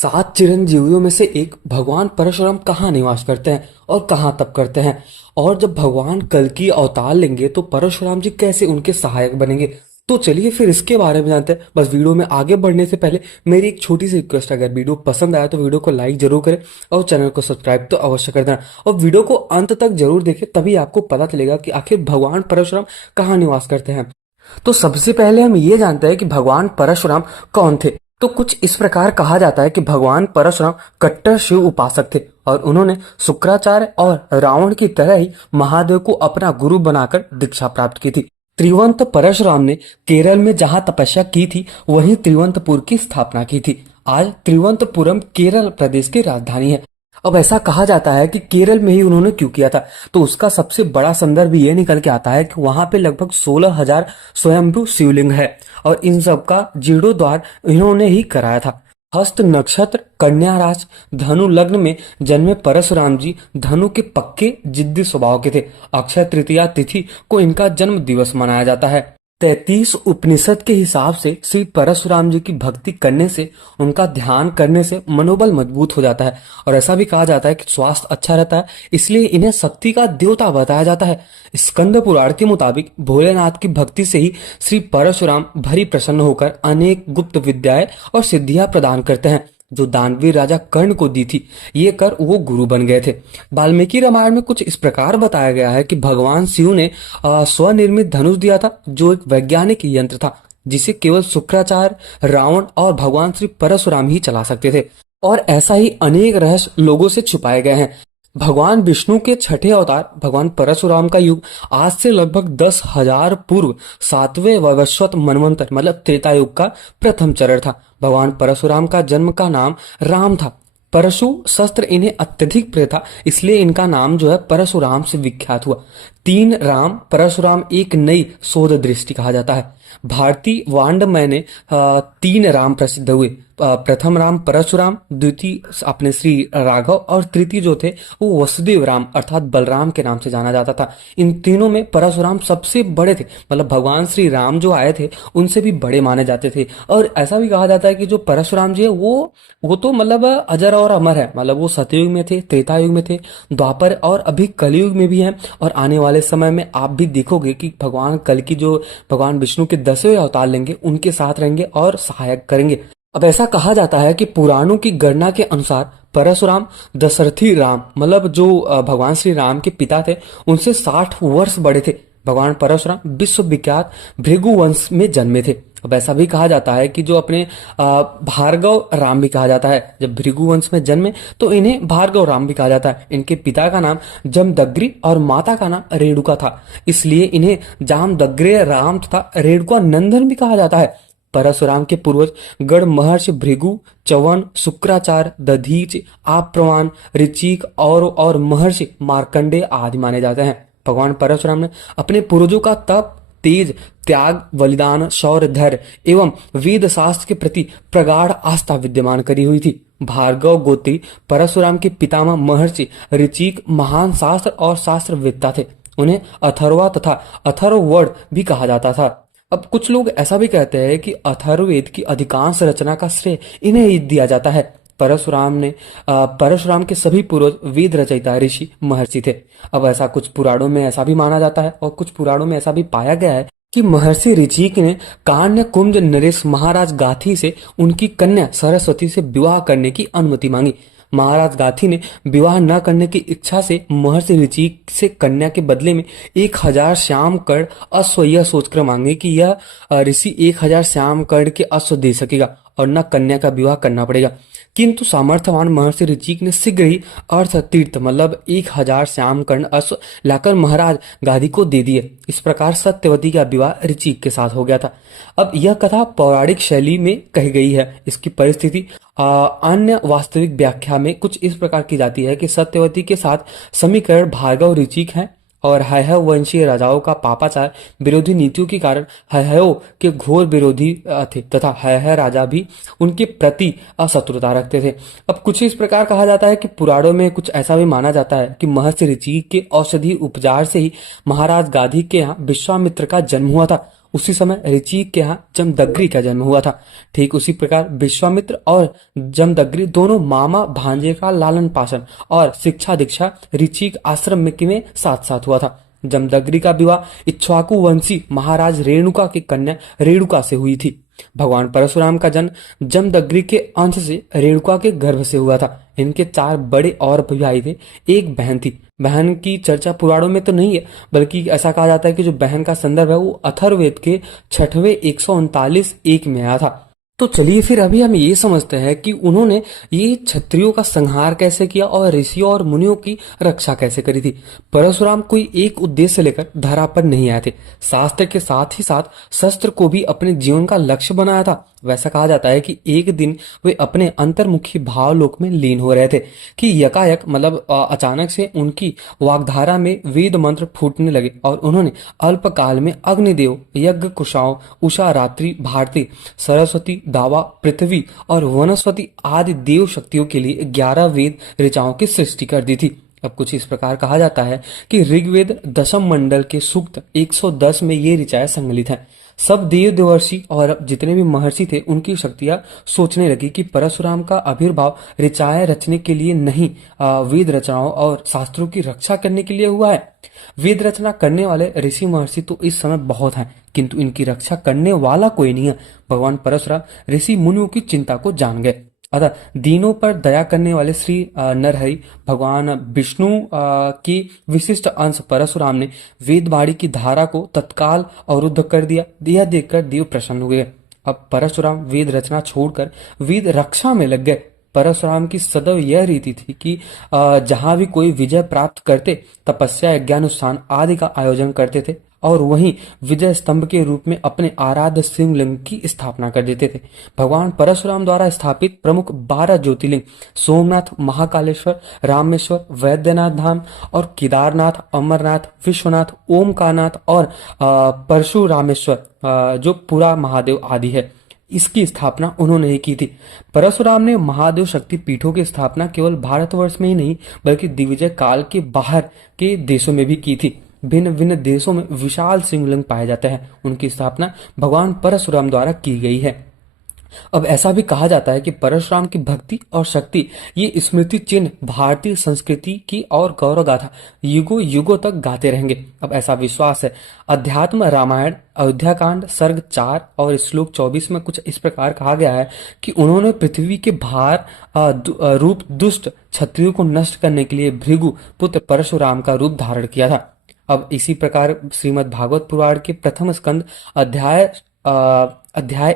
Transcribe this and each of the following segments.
सात चिरंजीवियों में से एक भगवान परशुराम कहाँ निवास करते हैं और कहाँ तप करते हैं। और जब भगवान कल्कि अवतार लेंगे तो परशुराम जी कैसे उनके सहायक बनेंगे। तो चलिए फिर इसके बारे में जानते हैं। बस वीडियो में आगे बढ़ने से पहले मेरी एक छोटी सी रिक्वेस्ट, अगर वीडियो पसंद आया तो वीडियो को लाइक जरूर करें और चैनल को सब्सक्राइब तो अवश्य कर देना और वीडियो को अंत तक जरूर देखें, तभी आपको पता चलेगा कि आखिर भगवान परशुराम कहाँ निवास करते हैं। तो सबसे पहले हम ये जानते हैं कि भगवान परशुराम कौन थे। तो कुछ इस प्रकार कहा जाता है कि भगवान परशुराम कट्टर शिव उपासक थे और उन्होंने शुक्राचार्य और रावण की तरह ही महादेव को अपना गुरु बनाकर दीक्षा प्राप्त की थी। त्रिवंत परशुराम ने केरल में जहां तपस्या की थी वहीं त्रिवंतपुर की स्थापना की थी। आज त्रिवंतपुरम केरल प्रदेश की राजधानी है। अब ऐसा कहा जाता है कि केरल में ही उन्होंने क्यों किया था, तो उसका सबसे बड़ा संदर्भ ये निकल के आता है कि वहां पे लगभग 16,000 स्वयंभू शिवलिंग है और इन सब का जीर्णोद्धार इन्होंने ही कराया था। हस्त नक्षत्र कन्या राशि धनु लग्न में जन्मे परशुराम जी धनु के पक्के जिद्दी स्वभाव के थे। अक्षय तृतीया तिथि को इनका जन्म दिवस मनाया जाता है। 33 उपनिषद के हिसाब से श्री परशुराम जी की भक्ति करने से, उनका ध्यान करने से मनोबल मजबूत हो जाता है और ऐसा भी कहा जाता है कि स्वास्थ्य अच्छा रहता है, इसलिए इन्हें शक्ति का देवता बताया जाता है। स्कंद पुराण के मुताबिक भोलेनाथ की भक्ति से ही श्री परशुराम भरी प्रसन्न होकर अनेक गुप्त विद्याएं और सिद्धियां प्रदान करते हैं जो दानवीर राजा कर्ण को दी थी। ये कर वो गुरु बन गए थे। वाल्मीकि रामायण में कुछ इस प्रकार बताया गया है कि भगवान शिव ने स्वनिर्मित धनुष दिया था जो एक वैज्ञानिक यंत्र था जिसे केवल शुक्राचार्य, रावण और भगवान श्री परशुराम ही चला सकते थे। और ऐसा ही अनेक रहस्य लोगों से छुपाए गए हैं। भगवान विष्णु के छठे अवतार भगवान परशुराम का युग आज से लगभग 10,000 पूर्व 7वें वैवस्वत मनवंतर मतलब त्रेता युग का प्रथम चरण था। भगवान परशुराम का जन्म का नाम राम था। परशु शस्त्र इन्हें अत्यधिक प्रिय था, इसलिए इनका नाम जो है परशुराम से विख्यात हुआ। तीन राम परशुराम एक नई शोध दृष्टि कहा जाता है। भारतीय वाङ्मय ने तीन राम प्रसिद्ध हुए। प्रथम राम परशुराम, द्वितीय अपने श्री राघव और तृतीय जो थे वो वसुदेव राम अर्थात बलराम के नाम से जाना जाता था। इन तीनों में परशुराम सबसे बड़े थे, मतलब भगवान श्री राम जो आए थे उनसे भी बड़े माने जाते थे। और ऐसा भी कहा जाता है कि जो परशुराम जी है वो तो मतलब अजर और अमर है, मतलब वो सतयुग में थे, त्रेता युग में थे, द्वापर और अभी कलयुग में भी हैं। और आने वाले समय में आप भी देखोगे कि भगवान कल की जो भगवान विष्णु के 10वें अवतार लेंगे उनके साथ रहेंगे और सहायक करेंगे। अब ऐसा कहा जाता है कि पुराणों की गणना के अनुसार परशुराम दशरथी राम मतलब जो भगवान श्री राम के पिता थे उनसे 60 वर्ष बड़े थे। भगवान परशुराम विश्व विख्यात भृगु वंश में जन्मे थे। अब ऐसा भी कहा जाता है कि जो अपने भार्गव राम भी कहा जाता है, जब भृगु वंश में जन्मे तो इन्हें भार्गव राम भी कहा जाता है। इनके पिता का नाम जमदग्नि और माता का नाम रेणुका था, इसलिए इन्हें जामदग्नि राम तथा रेणुका नंदन भी कहा जाता है। परशुराम के पूर्वज गण महर्षि भृगु, च्यवन, शुक्राचार्य, दधीच, आप्रवान, ऋचिक और महर्षि मार्कंडेय आदि माने जाते हैं। भगवान परशुराम ने अपने पूर्वजों का तप, तेज, त्याग, बलिदान, शौर्य, धैर्य एवं वेद शास्त्र के प्रति प्रगाढ़ आस्था विद्यमान करी हुई थी। भार्गव गोत्री परशुराम के पितामह महर्षि ऋचिक महान शास्त्र और शास्त्रवेत्ता थे। उन्हें अथर्वा तथा अथर्ववर्ण भी कहा जाता था। अब कुछ लोग ऐसा भी कहते हैं कि अथर्ववेद की अधिकांश रचना का श्रेय इन्हें ही दिया जाता है। परशुराम के सभी पूर्वज वेद रचयिता ऋषि महर्षि थे। अब ऐसा कुछ पुराणों में ऐसा भी माना जाता है और कुछ पुराणों में ऐसा भी पाया गया है कि महर्षि ऋचिक ने कान्य कुंज नरेश महाराज गाथी से उनकी कन्या सरस्वती से विवाह करने की अनुमति मांगी। महाराज गाथी ने विवाह न करने की इच्छा से महर्षि ऋचिक से कन्या के बदले में 1,000 श्याम कर्ण अश्व यह सोचकर मांगे कि यह ऋषि 1,000 श्याम कर्ण के अश्व दे सकेगा और न कन्या का विवाह करना पड़ेगा। किंतु सामर्थ्यवान महर्षि ऋचिक ने शीघ्र ही अर्थ तीर्थ मतलब 1,000 श्याम कर्ण अश्व लाकर महाराज गाधी को दे दिए। इस प्रकार सत्यवती का विवाह ऋचिक के साथ हो गया था। अब यह कथा पौराणिक शैली में कही गई है। इसकी परिस्थिति अन्य वास्तविक व्याख्या में कुछ इस प्रकार की जाती है कि सत्यवती के साथ समीकरण भार्गव ऋचिक हैं और हयहय वंशीय राजाओं का पापाचार विरोधी नीतियों के कारण हयहयों के घोर विरोधी थे तथा हयहय राजा भी उनके प्रति अशत्रुता रखते थे। अब कुछ इस प्रकार कहा जाता है कि पुराणों में कुछ ऐसा भी माना जाता है कि महर्षि ऋचिक के औषधि उपचार से ही महाराज गाधी के यहाँ विश्वामित्र का जन्म हुआ था। उसी समय ऋचिक के यहाँ जमदग्नि का जन्म हुआ था। ठीक उसी प्रकार विश्वामित्र और जमदग्नि दोनों मामा भांजे का लालन पालन और शिक्षा दीक्षा ऋचिक आश्रम में साथ साथ हुआ था। जमदग्नि का विवाह इक्ष्वाकु वंशी महाराज रेणुका की कन्या रेणुका से हुई थी। भगवान परशुराम का जन्म जमदग्नि के अंश से रेणुका के गर्भ से हुआ था। इनके 4 बड़े और भाई थे, एक बहन थी। बहन की चर्चा पुराणों में तो नहीं है, बल्कि ऐसा कहा जाता है कि जो बहन का संदर्भ है वो अथर्ववेद के 6वें 139 एक में आया था। तो चलिए फिर अभी हम ये समझते हैं कि उन्होंने ये क्षत्रियों का संहार कैसे किया और ऋषियों और मुनियों की रक्षा कैसे करी थी। परशुराम कोई एक उद्देश्य लेकर धरा पर नहीं आए थे। शास्त्र के साथ ही साथ शस्त्र को भी अपने जीवन का लक्ष्य बनाया था। वैसा कहा जाता है कि एक दिन वे अपने अंतर्मुखी भावलोक में लीन हो रहे थे कि यकायक मतलब अचानक से उनकी वाग्धारा में वेद मंत्र फूटने लगे और उन्होंने अल्पकाल में अग्निदेव, यज्ञ कुशाओं, उषा, रात्रि, भारती, सरस्वती, दावा, पृथ्वी और वनस्पति आदि देव शक्तियों के लिए 11 वेद ऋचाओं की सृष्टि कर दी थी। अब कुछ इस प्रकार कहा जाता है कि ऋग्वेद दशम मंडल के सूक्त 110 में ये ऋचाएं सम्मिलित हैं। सब देव देवर्षि और जितने भी महर्षि थे उनकी शक्तियां सोचने लगी कि परशुराम का आविर्भाव ऋचाएं रचने के लिए नहीं, वेद रचनाओं और शास्त्रों की रक्षा करने के लिए हुआ है। वेद रचना करने वाले ऋषि महर्षि तो इस समय बहुत हैं, किंतु इनकी रक्षा करने वाला कोई नहीं है। भगवान परशुराम ऋषि मुनियों की चिंता को जान गए। अतः दीनों पर दया करने वाले श्री नरहरि भगवान विष्णु की विशिष्ट अंश परशुराम ने वेदवाणी की धारा को तत्काल अवरुद्ध कर दिया। यह देखकर देव प्रसन्न हुए। अब परशुराम वेद रचना छोड़कर वेद रक्षा में लग गए। परशुराम की सदैव यह रीति थी कि जहां भी कोई विजय प्राप्त करते तपस्या, यज्ञानुष्ठान आदि का आयोजन करते थे और वहीं विजय स्तंभ के रूप में अपने आराध्य शिवलिंग की स्थापना कर देते थे। भगवान परशुराम द्वारा स्थापित प्रमुख 12 ज्योतिर्लिंग सोमनाथ, महाकालेश्वर, रामेश्वर, वैद्यनाथ धाम और केदारनाथ, अमरनाथ, विश्वनाथ, ओमकारनाथ और परशुरामेश्वर जो पूरा महादेव आदि है, इसकी स्थापना उन्होंने ही की थी। परशुराम ने महादेव शक्ति पीठों की स्थापना केवल भारतवर्ष में ही नहीं बल्कि दिग्विजय काल के बाहर के देशों में भी की थी। भिन्न भिन्न देशों में विशाल शिवलिंग पाए जाते हैं। उनकी स्थापना भगवान परशुराम द्वारा की गई है। अब ऐसा भी कहा जाता है कि परशुराम की भक्ति और शक्ति ये स्मृति चिन्ह भारतीय संस्कृति की और गौरव गाथा युगों युगों तक गाते रहेंगे। अब ऐसा विश्वास है। अध्यात्म रामायण अयोध्या कांड सर्ग 4 और श्लोक 24 में कुछ इस प्रकार कहा गया है कि उन्होंने पृथ्वी के भार रूप दुष्ट क्षत्रियों को नष्ट करने के लिए भृगु पुत्र परशुराम का रूप धारण किया था। अब इसी प्रकार श्रीमद् भागवत पुराण के प्रथम स्कंद अध्याय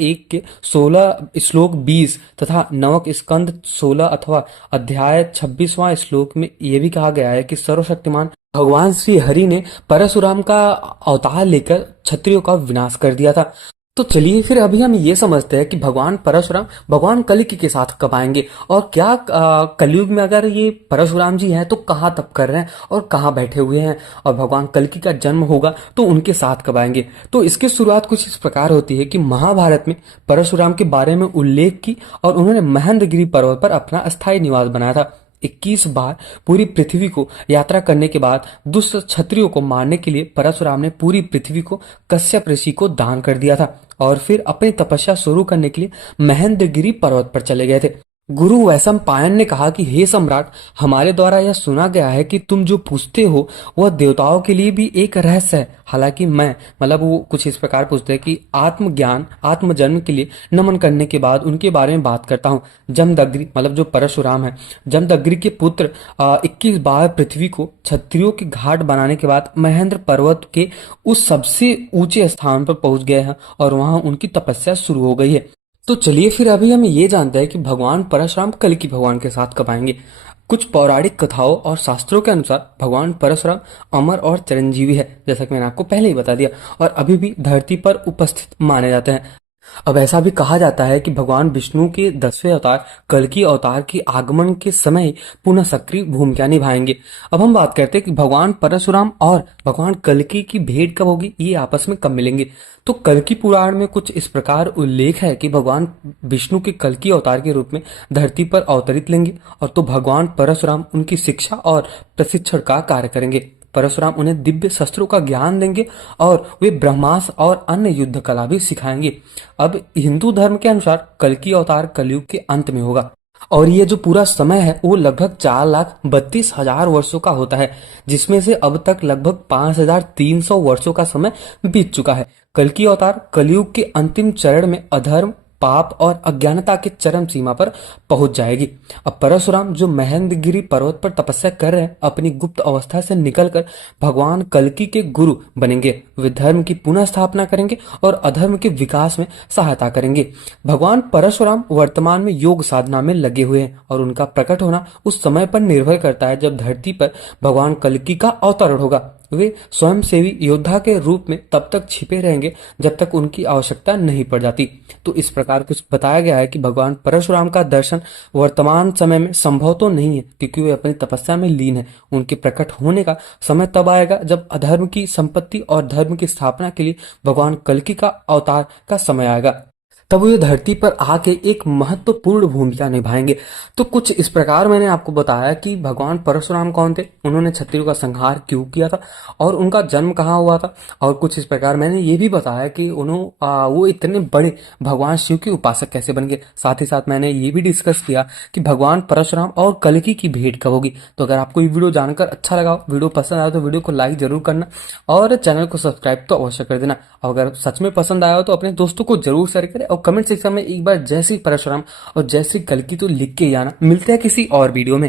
1 के 16 श्लोक 20 तथा नवक स्कंद 16 अथवा अध्याय 26वां श्लोक में यह भी कहा गया है कि सर्वशक्तिमान भगवान श्री हरि ने परशुराम का अवतार लेकर क्षत्रियों का विनाश कर दिया था। तो चलिए फिर अभी हम ये समझते हैं कि भगवान परशुराम भगवान कल्कि के साथ कब आएंगे और क्या कलयुग में अगर ये परशुराम जी हैं तो कहाँ तप कर रहे हैं और कहाँ बैठे हुए हैं, और भगवान कल्कि का जन्म होगा तो उनके साथ कब आएंगे। तो इसकी शुरुआत कुछ इस प्रकार होती है कि महाभारत में परशुराम के बारे में उल्लेख की और उन्होंने महेंद्रगिरी पर्वत पर अपना अस्थायी निवास बनाया था। 21 बार पूरी पृथ्वी को यात्रा करने के बाद दुष्ट क्षत्रियों को मारने के लिए परशुराम ने पूरी पृथ्वी को कश्यप ऋषि को दान कर दिया था और फिर अपनी तपस्या शुरू करने के लिए महेंद्रगिरी पर्वत पर चले गए थे। गुरु वैशंपायन ने कहा कि हे सम्राट, हमारे द्वारा यह सुना गया है कि तुम जो पूछते हो वह देवताओं के लिए भी एक रहस्य है। हालांकि मैं मतलब वो कुछ इस प्रकार पूछते हैं कि आत्मज्ञान आत्मजन्म के लिए नमन करने के बाद उनके बारे में बात करता हूँ। जमदग्नि मतलब जो परशुराम है, जमदग्नि के पुत्र 21 बार पृथ्वी को क्षत्रियों के घाट बनाने के बाद महेंद्र पर्वत के उस सबसे ऊंचे स्थान पर पहुंच गए हैं और वहां उनकी तपस्या शुरू हो गई है। तो चलिए फिर अभी हम ये जानते हैं कि भगवान परशुराम कल्कि भगवान के साथ कब आएंगे। कुछ पौराणिक कथाओं और शास्त्रों के अनुसार भगवान परशुराम अमर और चिरंजीवी है, जैसा कि मैंने आपको पहले ही बता दिया, और अभी भी धरती पर उपस्थित माने जाते हैं। अब ऐसा भी कहा जाता है कि भगवान विष्णु के 10वें अवतार कल्कि अवतार के आगमन के समय पुनः सक्रिय भूमिका निभाएंगे। अब हम बात करते हैं कि भगवान परशुराम और भगवान कल्कि की भेंट कब होगी, ये आपस में कब मिलेंगे। तो कल्कि पुराण में कुछ इस प्रकार उल्लेख है कि भगवान विष्णु के कल्कि अवतार के रूप में धरती पर अवतरित लेंगे और तो भगवान परशुराम उनकी शिक्षा और प्रशिक्षण का कार्य करेंगे। परशुराम उन्हें दिव्य शस्त्रों का ज्ञान देंगे और वे ब्रह्मास्त्र और अन्य युद्ध कला भी सिखाएंगे। अब हिंदू धर्म के अनुसार कल की अवतार कलयुग के अंत में होगा और ये जो पूरा समय है वो लगभग 4,32,000 वर्षों का होता है, जिसमें से अब तक लगभग 5,300 वर्षों का समय बीत चुका है। कल की अवतार कलयुग के अंतिम चरण में अधर्म, पाप और अज्ञानता के चरम सीमा पर पहुंच जाएगी। अब परशुराम जो महेंद्रगिरी पर्वत पर तपस्या कर रहे हैं, अपनी गुप्त अवस्था से निकलकर भगवान कल्कि के गुरु बनेंगे। वे धर्म की पुनः स्थापना करेंगे और अधर्म के विकास में सहायता करेंगे। भगवान परशुराम वर्तमान में योग साधना में लगे हुए हैं और उनका प्रकट होना उस समय पर निर्भर करता है जब धरती पर भगवान कल्कि का अवतरण होगा। वे स्वयंसेवी योद्धा के रूप में तब तक छिपे रहेंगे जब तक उनकी आवश्यकता नहीं पड़ जाती। तो इस प्रकार कुछ बताया गया है कि भगवान परशुराम का दर्शन वर्तमान समय में संभव तो नहीं है, क्योंकि वे अपनी तपस्या में लीन है। उनके प्रकट होने का समय तब आएगा जब अधर्म की संपत्ति और धर्म की स्थापना के लिए भगवान कल्कि का अवतार का समय आएगा। तब वे धरती पर आके एक महत्वपूर्ण भूमिका निभाएंगे। तो कुछ इस प्रकार मैंने आपको बताया कि भगवान परशुराम कौन थे, उन्होंने क्षत्रियों का संहार क्यों किया था और उनका जन्म कहाँ हुआ था। और कुछ इस प्रकार मैंने ये भी बताया कि वो इतने बड़े भगवान शिव के उपासक कैसे बन गए। साथ ही साथ मैंने ये भी डिस्कस किया कि भगवान परशुराम और कल्कि की भेंट कब होगी। तो अगर आपको ये वीडियो जानकर अच्छा लगा, वीडियो पसंद आया तो वीडियो को लाइक जरूर करना और चैनल को सब्सक्राइब तो अवश्य कर देना। और अगर सच में पसंद आया हो तो अपने दोस्तों को जरूर शेयर करें और कमेंट सेक्शन में एक बार जय श्री परशुराम और जय श्री कल्कि तो लिख के ही आना। मिलते हैं किसी और वीडियो में।